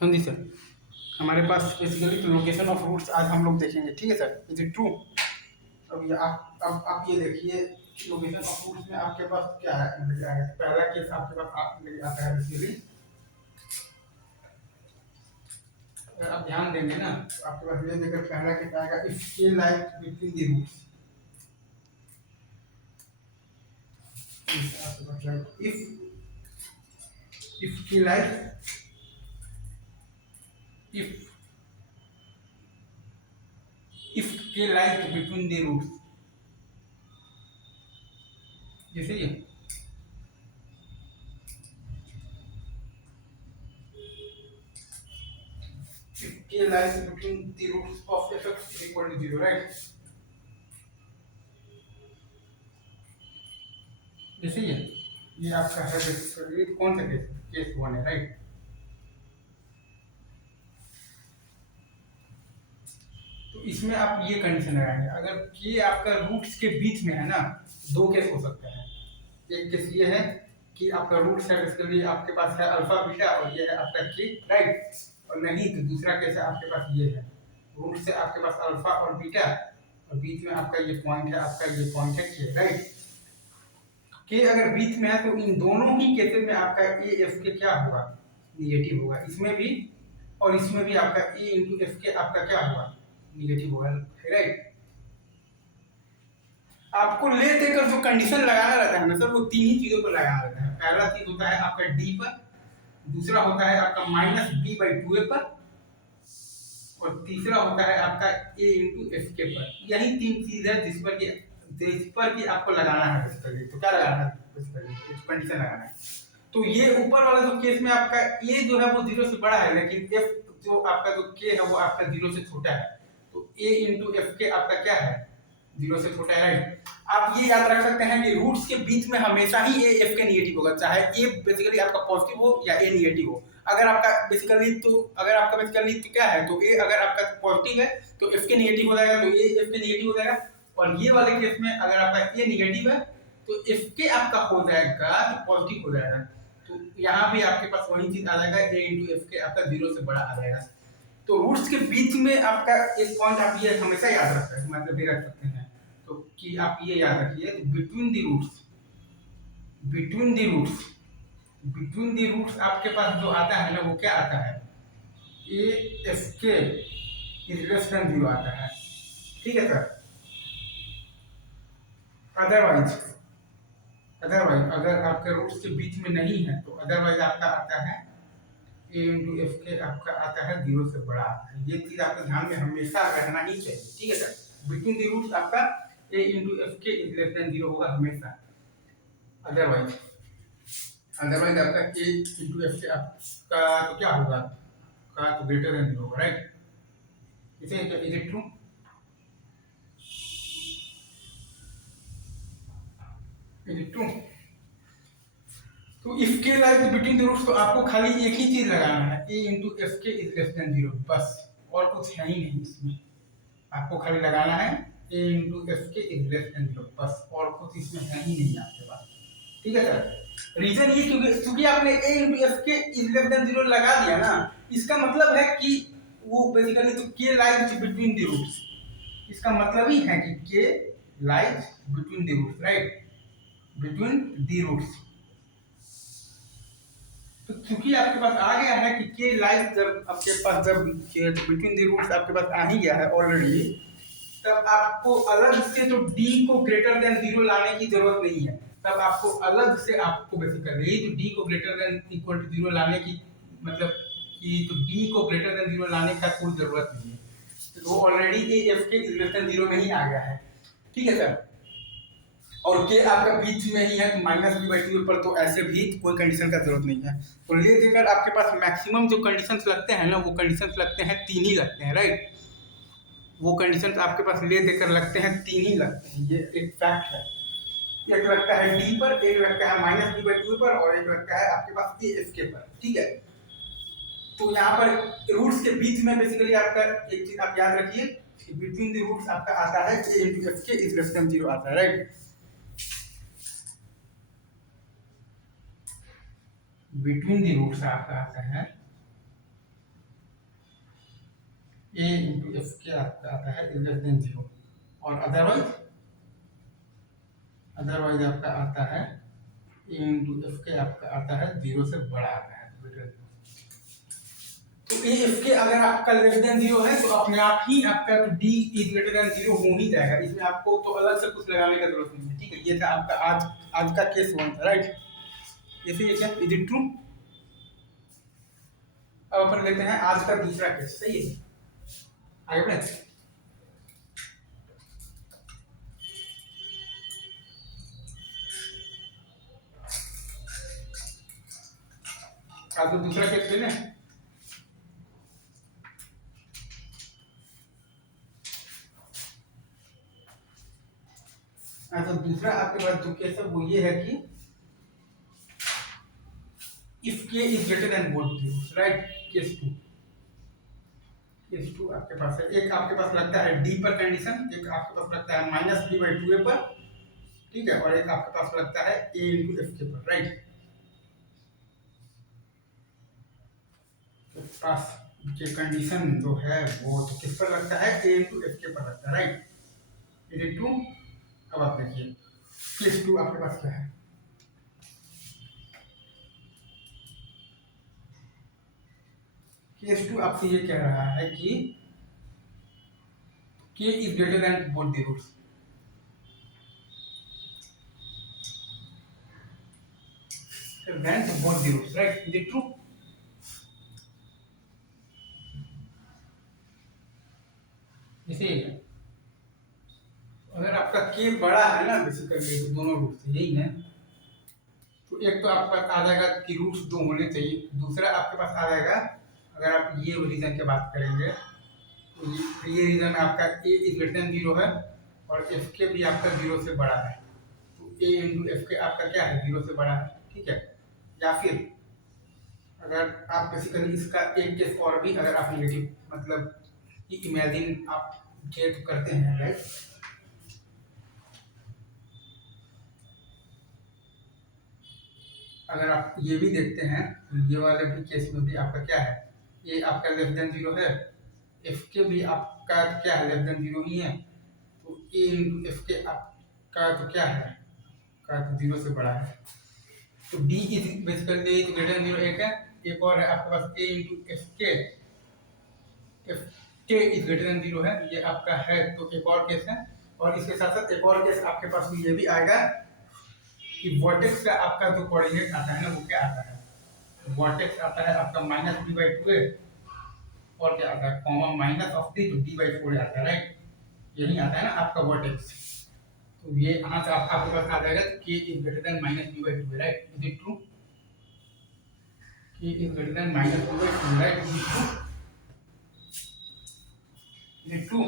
हाँ जी सर, हमारे पास basically location of roots आज हम लोग देखेंगे, ठीक है सर, इज इट ट्रू? अब ये आप ये देखिए लोकेशन ऑफ रूट्स में आपके पास क्या है, पहला केस आपके पास आता है बेसिकली। अगर आप ध्यान देंगे ना तो आपके पास ये देखकर पहला केस आएगा, if K like between the roots. If K like if if K like between the roots, जैसे ये if k lies between the roots of fx is equal to 0, right? जैसे ये आपका है बेसिकली कौन सा केस, केस 1 है, right? तो इसमें आप ये कंडीशन लगाएंगे, अगर के आपका रूट्स के बीच में है ना, दो केस हो सकते हैं। एक केस ये है कि आपका रूट्स है बेसिकली आपके पास है अल्फा बीटा और ये है आपका के, राइट? और नहीं तो दूसरा केस है आपके पास ये है रूट से आपके पास अल्फा और बीटा और बीच में आपका ये पॉइंट है, आपका ये पॉइंट है के, राइट? के अगर बीच में है तो इन दोनों ही केसेस में आपका ए एफ के क्या होगा, निगेटिव होगा, इसमें भी और इसमें भी आपका ए इंटू एफ के आपका क्या होगा, निगेटिव होगा, राइट? आपको ले देकर जो कंडीशन लगाना रहता है ना सर, वो तीन ही चीजों पर लगाना रहता है। पहला चीज होता है आपका डी पर, दूसरा होता है आपका minus B by two a पर, और तीसरा होता है आपका ए इंटू एफ के पर। यही तीन चीज है जिस पर कि आपको लगाना है बेसिकली। तो क्या लगाना है बेसिकली, कंडीशन लगाना है। तो ये ऊपर वाला जो केस में आपका ए जो है वो 0 से बड़ा है, लेकिन एफ जो आपका जो के है वो आपका 0 से छोटा है। तो ए इंटू एफ के आपका क्या है, 0 से छोटा है, राइट? आप ये याद रख सकते हैं कि रूट्स के बीच में हमेशा ही ए एफ के निगेटिव होगा, चाहे ए बेसिकली आपका पॉजिटिव हो या ए निगेटिव हो। अगर आपका बेसिकली तो क्या है, तो ए अगर आपका पॉजिटिव है तो एफ के निगेटिव हो जाएगा, तो ए एफ के निगेटिव हो जाएगा। और ये वाले केस में अगर आपका ए निगेटिव है तो एफ के आपका हो जाएगा तो पॉजिटिव हो जाएगा। तो यहाँ भी आपके पास वही चीज आ जाएगा, ए इंटू एफ के आपका 0 से बड़ा आ जाएगा। तो रूट्स के बीच में आपका एक पॉइंट आप ये हमेशा याद रख सकते हैं, मतलब भी रख सकते हैं, तो कि आप ये याद रखिए, between the roots, between the roots, between the roots आपके पास जो आता है ना वो क्या आता है, ए एफ के इज लेस देन 0 आता है, ठीक है सर? अदरवाइज अगर आपके रूट्स के बीच में नहीं है तो अदरवाइज आपका आता है ए इंटू एफ के आपका आता है 0 से बड़ा आता है। ये चीज आपके ध्यान में हमेशा रहना ही चाहिए, ठीक है सर? बिटवीन द रूट्स आपका ए इंटू एफ के इज लेस देन 0 होगा हमेशा। अदरवाइज आपका ए इंटू एफ के आपका तो क्या होगा, का तो ग्रेटर देन 0 होगा, राइट? इसे is it true? Is it true? तो if K like between the roots, तो आपको खाली एक ही चीज लगाना है, ए इंटू एफ के इज लेस देन 0, बस, और कुछ है ही नहीं इसमें। आपको खाली लगाना है ए इंटू एफ के इज लेस देन 0, बस, और कुछ इसमें है ही नहीं आपके पास, ठीक है सर? रीजन ये क्योंकि आपने ए इंटू एफ के इज लेस देन 0 लगा दिया ना, इसका मतलब है कि वो बेसिकली तो के लाइज बिटवीन द रूट्स, इसका मतलब ही है कि K lies between the roots, right? Between the roots. तो क्योंकि आपके पास आ गया है कि के लाइज जब आपके पास जब बिटवीन द रूट्स आपके पास आ ही गया है ऑलरेडी, तब आपको अलग से तो d को ग्रेटर देन 0 लाने की जरूरत नहीं है। तब आपको अलग से आपको बेसिकली तो d को ग्रेटर देन इक्वल टू 0 लाने की मतलब कि तो d को ग्रेटर देन 0 लाने का कोई जरूरत नहीं है, तो वो ऑलरेडी ए एफ के ग्रेटर देन 0 में ही आ गया है, ठीक है सर? और के आपका बीच में ही है तो माइनस बी बाई टू पर, तो ऐसे भी कोई कंडीशन का जरूरत नहीं है। तो ले देकर आपके पास मैक्सिमम जो कंडीशंस लगते हैं ना वो कंडीशंस लगते हैं 3 ही लगते हैं, राइट? वो कंडीशंस आपके पास ले देकर लगते हैं 3 ही लगते हैं, ये एक फैक्ट है। एक लगता है डी पर, एक लगता है माइनस बी बाई टू पर, और एक लगता है आपके पास ए एफ के पर, ठीक है? तो यहाँ पर रूट्स के बीच में बेसिकली आपका एक चीज आप याद रखिए कि बिटवीन द रूट्स आपका आता है ए इंटू एफ के इज लेस देन 0 आता है, राइट? बिटवीन द रूट्स आपका आता है ए इंटू एफ के आता है लेस देन जीरो, और अदरवाइज आपका आता है ए इंटू एफ के आपका आता है जीरो से बड़ा आता है, तो ए एफ के अगर आपका लेस देन जीरो है तो अपने आप ही आपका तो D is greater than zero हो ही जाएगा, इसमें आपको तो अलग से कुछ लगाने की जरूरत नहीं है। ठीक है, ये था आपका आज का केस 1 था, राइट। ये फिर क्या इज इट ट्रू। अब अपन लेते हैं आज का दूसरा केस, सही है, आगे बढ़े। आपको दूसरा केस लेना है। तो दूसरा आपके पास जो केस है वो ये है कि if k is greater then both zeros, right. Case 2 आपके पास है, एक आपके पास लगता है डी पर कंडीशन, एक आपके पास लगता है माइनस डी बाई 2a पर, ठीक है, और एक आपके पास लगता है a इंटू एफ के पर, राइट। तो पास के कंडीशन जो है वो तो किस पर लगता है, a इंटू एफ के पर लगता है, राइट। Is it true. अब आप देखिए केस 2 आपके पास क्या है। केस 2 आपसे ये कह रहा है कि k is greater than both the roots, than both the roots, right? Is it true? जैसे अगर आपका k बड़ा है ना बेसिकली तो दोनों रूट से यही है, तो एक तो आपके पास आ जाएगा कि रूट्स दो होने चाहिए, दूसरा आपके पास आ जाएगा अगर आप ये रीजन की बात करेंगे तो ये रीजन आपका a is greater than zero है और एफ के भी आपका जीरो से बड़ा है, तो a इंटू एफ के आपका क्या है, जीरो से बड़ा है, ठीक है। या फिर अगर आप बेसिकली इसका एक केस और भी अगर आप नेगेटिव मतलब इमेजिन आप ये तो करते हैं, राइट। अगर आप ये भी देखते हैं तो ये वाले भी केस में भी आपका क्या है, ये आपका लेस देन जीरो है, एफ के भी आपका क्या है लेस देन जीरो ही है, तो ए इंटू एफ के आपका तो क्या है का तो जीरो से बड़ा है, तो D is basically greater than zero एक है, एक और है आपके पास ए इंटू एफ के इज ग्रेटर देन जीरो है, ये आपका है, तो एक और केस है। और इसके साथ साथ एक और केस आपके पास ये भी आएगा कि वर्टेक्स का आपका जो कोऑर्डिनेट आता है ना वो क्या आता है, वर्टेक्स आता है आपका माइनस डी बाई 2a और क्या आता है कॉमा माइनस ऑफ डी तो डी बाई 4 आता है, राइट। यही आता है ना आपका वर्टेक्स, तो ये यहाँ से आपके पास आ जाएगा k is greater than minus D by 2, right. Is it true. k is greater than minus D by 2, right. Is it true. Is it true.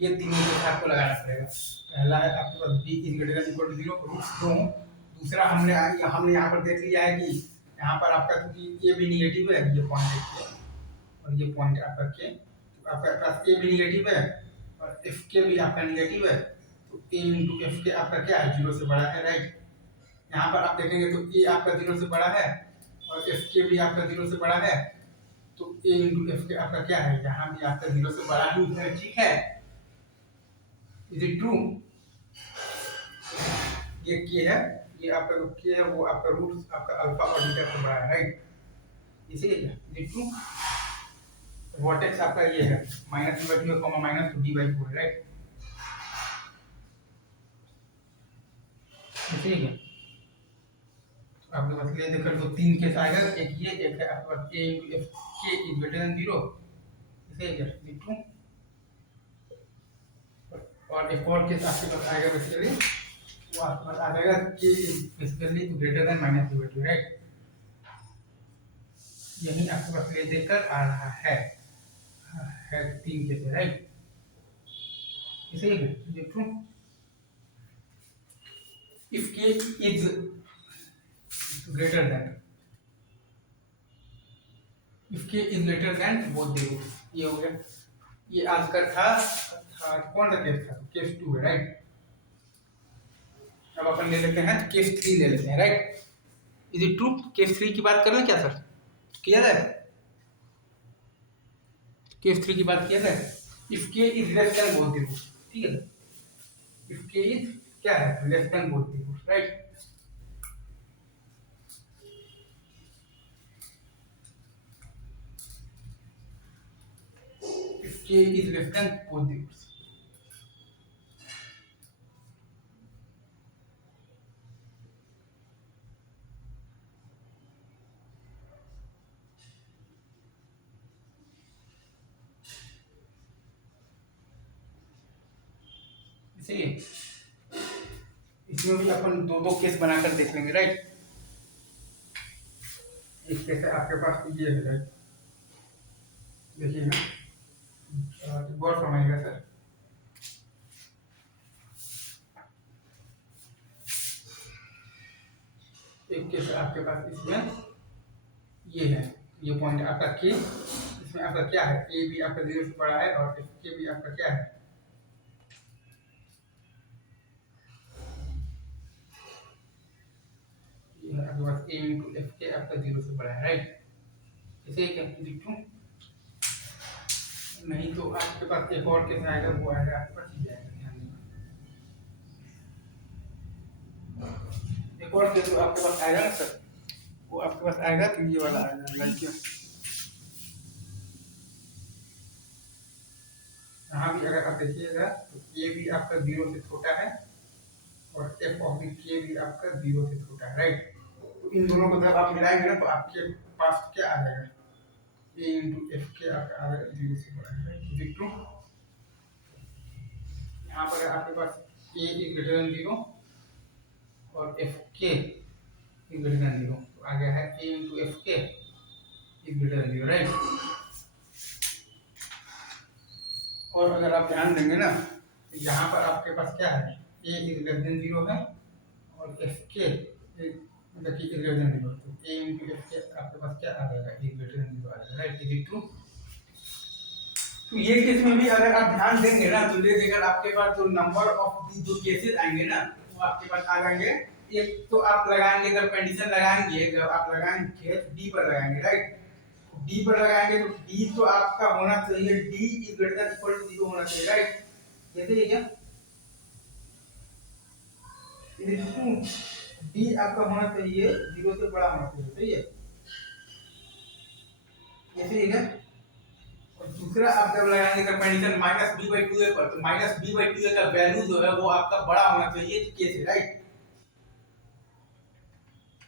ये तीनों को आपको लगाना पड़ेगा। पहला है आपके पास b is greater than equal to 0 roots दो। दूसरा हमने यहाँ पर देख लिया है कि यहाँ पर आपका क्योंकि a भी नेगेटिव है, ये पॉइंट है और ये पॉइंट आपका k, तो आपका पास a भी नेगेटिव है और एफ के भी आपका नेगेटिव है, तो a इंटू एफ के आपका क्या है, जीरो से बड़ा है, राइट। यहाँ पर आप देखेंगे तो a आपका जीरो से बड़ा है और एफ के भी आपका जीरो से बड़ा है, तो a इंटू एफ के आपका क्या है, यहाँ भी आपका जीरो से बड़ा ही है, ठीक है। Is it true. ये k है, ये आपका जो k है वो आपका रूट आपका अल्फा और बीटा से बड़ा है, राइट। इसीलिए इज इट ट्रू। वर्टेक्स आपका ये है minus D by 2 comma minus D by 4, right. ठीक है, आपके पास ले देखकर तो तीन केस आएगा, एक ये एक है आपके पास a into f k is greater than 0, इसे ये ट्रू। और एक और केस आपके पास आएगा बेसिकली वो आपके पास आ जाएगा k is basically greater than minus D by 2, right. यही आपके पास ले देखकर आ रहा है तीन केस है, राइट। इसे ये true. if k is greater than both the roots, ये हो गया। ये आज का था कौन सा केस था, केस 2 है, राइट। अब अपन ले लेते हैं केस 3 ले लेते हैं, right. Is it true. Case 3 की बात करें क्या सर, किया जाए। केस 3 की बात किया है, if k is less than both the roots, ठीक है, इफ के इज क्या है, less than both the roots, right. If k is less than both the roots, सही है। इसमें भी अपन दो दो केस बनाकर देख लेंगे, राइट। एक केस है आपके पास ये है, राइट, देखिए ना, गौर समझिएगा सर। एक केस आपके पास इसमें ये है, ये पॉइंट आपका के, इसमें आपका क्या है, ए भी आपका 0 से बड़ा है और के भी आपका क्या है, ये है आपके पास ए इंटू एफ के आपका 0 से बड़ा है, राइट। इसे क्या लिखूं, नहीं तो आपके पास एक और केस आएगा, वो आएगा आपके पास ये आएगा, ध्यान देना। एक और केस आपके पास आएगा ना सर, वो आपके पास आएगा तो ये वाला आएगा, लाइक यहाँ भी अगर आप देखिएगा तो ए भी आपका 0 से छोटा है और एफ ऑफ के भी आपका 0 से छोटा है, राइट। तो इन दोनों को जब आप मिलाएंगे ना तो आपके पास क्या आ जाएगा, ए इंटू एफ के आपका आ जाएगा 0 से बड़ा है, राइट। यहाँ पर आपके पास ए इज ग्रेटर देन 0 और एफ के इज ग्रेटर देन 0, तो आ गया है ए इंटू एफ के इज ग्रेटर देन 0, राइट। और अगर आप ध्यान देंगे ना तो यहाँ पर आपके पास क्या है, ए इज लेस देन 0 है और एफ के मतलब कि इज ग्रेटर देन 0, तो ए इंटू एफ के आपके पास क्या आ जाएगा, इज ग्रेटर देन 0 आ जाएगा, राइट। Is it true? तो ये केस में भी अगर आप ध्यान देंगे ना तो देखिएगा आपके पास जो नंबर ऑफ दी जो केसेस आएंगे ना वो आपके पास आ जाएंगे। एक तो आप लगाएंगे, जब कंडीशन लगाएंगे, जब आप लगाएंगे डी पर लगाएंगे, राइट। डी पर लगाएंगे तो डी तो आपका होना चाहिए, D is greater than equal to 0 होना चाहिए, राइट। जैसे ये क्या डी आपका होना चाहिए 0 से बड़ा होना चाहिए, सही है। जैसे ये क्या, और दूसरा आप जब लगाएंगे जब condition minus B by two a पर, तो minus B by two a का वैल्यू जो है वो आपका बड़ा होना चाहिए के से, right.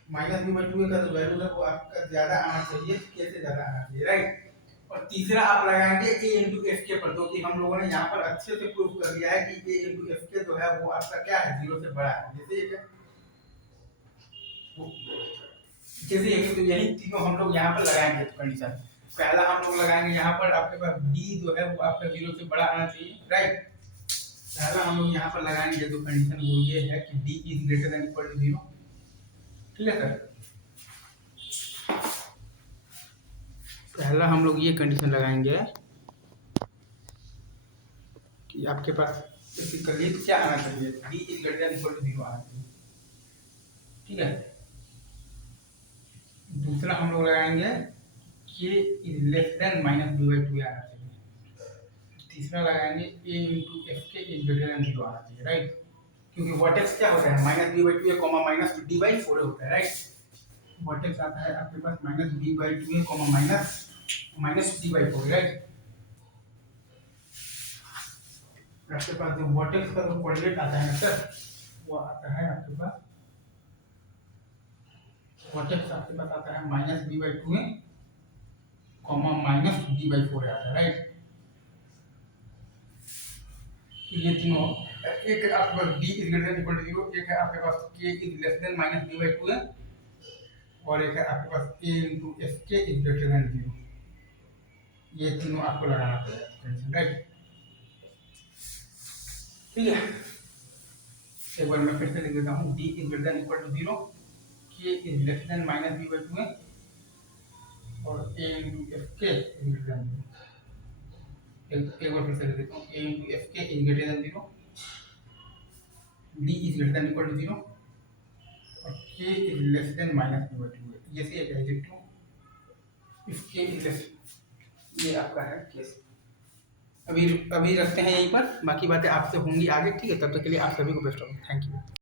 Minus B by two a का जो वैल्यू है वो आपका ज्यादा आना चाहिए, के से ज्यादा आना चाहिए, राइट। और तीसरा आप लगाएंगे ए इंटू एफ के पर, तो कि हम लोगों ने यहाँ पर अच्छे से प्रूफ कर दिया है कि ए इंटू एफ के जो है वो आपका क्या है, 0 से बड़ा है। जैसे ये जैसे ये तो यही तीनों हम लोग यहाँ पर लगाएंगे तो कंडीशन पहला हम लोग लगाएंगे यहाँ पर आपके पास डी जो है वो आपका 0 से बड़ा आना चाहिए, राइट। पहला हम लोग यहाँ पर लगाएंगे जो कंडीशन वो ये है कि D is greater than equal to 0, ठीक है सर। पहला हम लोग ये कंडीशन लगाएंगे कि आपके पास बेसिकली क्या आना चाहिए, D is greater than equal to 0 आना चाहिए, ठीक है। दूसरा हम लोग लगाएंगे k is less than minus B by two आना चाहिए। तीसरा लगाएंगे ए इंटू एफ के इज ग्रेटर देन 0 आना चाहिए, राइट। क्योंकि वर्टेक्स क्या होता है, minus B by two a comma minus D by 4 होता है, राइट। वर्टेक्स आता है आपके पास minus B by two a comma minus D by 4, right. आपके पास जो वर्टेक्स का जो कोऑर्डिनेट आता है सर वो आता है आपके पास, वर्टेक्स आपके पास आता है minus B by two a comma minus D by 4 आता है, राइट। ये तीनों एक आपके पास d is greater than equal to 0, एक है आपके पास k is less than minus B by two है और एक है आपके पास ए इंटू एफ के इज ग्रेटर देन 0। ये तीनों आपको लगाना पड़ेगा, राइट। ठीक है, एक बार मैं फिर से लिख देता हूँ, D is greater than equal to 0, K is less than minus B by two है और ए इंटू एफ के इज ग्रेटर देन 0। एक बार फिर से लिख देता हूँ, ए इंटू एफ के is greater than 0, D is greater than equal to 0 और k is less than minus B by two है। जैसे एक adjective, if k is less, ये आपका है केस। अभी अभी रखते हैं यहीं पर, बाकी बातें आपसे होंगी आगे, ठीक है? तब तक के लिए आप सभी को best of luck. Thank you.